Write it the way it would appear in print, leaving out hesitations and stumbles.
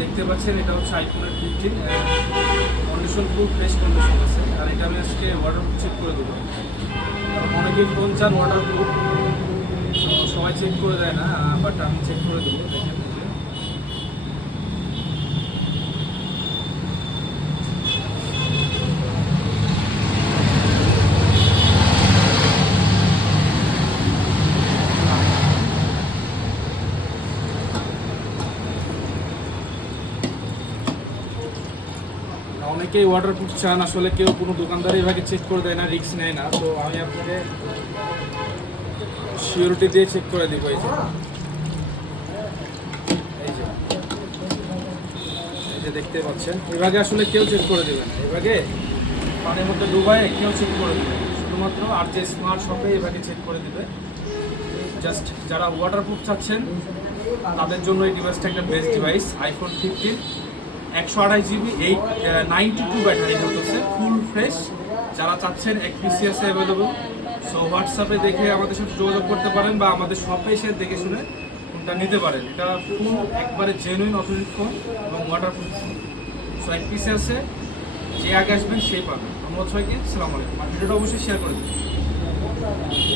দেখতে পাচ্ছেন এটা হচ্ছে আইফোনের 15 কন্ডিশন খুব ফ্রেশ কন্ডিশন আছে। আর এটা আমি আজকে ওয়াটারপ্রুফ চেক করে দেবো। অনেকেই ফোন চান ওয়াটারপ্রুফ, সবাই চেক করে দেয় না, বাট আমি চেক করে দেবো। দেখেন অনেকেই ওয়াটারপ্রুফ চান, আসলে কেউ কোনো দোকানদার এভাবে চেক করে দেয় না, রিস্ক নেয় না। তো আমি আপনাকে সিওরিটি দিয়ে চেক করে দিব। এই যে এই যে এই যে দেখতে পাচ্ছেন, এভাবে আসলে কেউ চেক করে দেবে না। এভাবে পানির মধ্যে ডুবায় কেউ চেক করে দেবে, শুধুমাত্র আর যে স্মার্ট শপে এভাবে চেক করে দেবে। জাস্ট যারা ওয়াটারপ্রুফ চাচ্ছেন তাদের জন্য এই ডিভাইসটা একটা best device. IPhone 15 128 GB 92 battery হতেছে, ফুল ফ্রেশ। যারা চাচ্ছেন এক পিসি আছে অ্যাভেলেবল। সো হোয়াটসঅ্যাপে দেখে আমাদের সাথে যোগাযোগ করতে পারেন বা আমাদের শপে এসে দেখে শুনে ফোনটা নিতে পারেন। এটা ফুল একবারে জেনুইন অথেন্টিক ফোন এবং ওয়াটারপ্রুফ ফোন। সো এক পিসি আছে, যে আগে আসবেন সেই পাবেন। ধন্যবাদ সবাইকে, আসসালামু আলাইকুম। আর ভিডিওটা অবশ্যই শেয়ার করে দেবেন।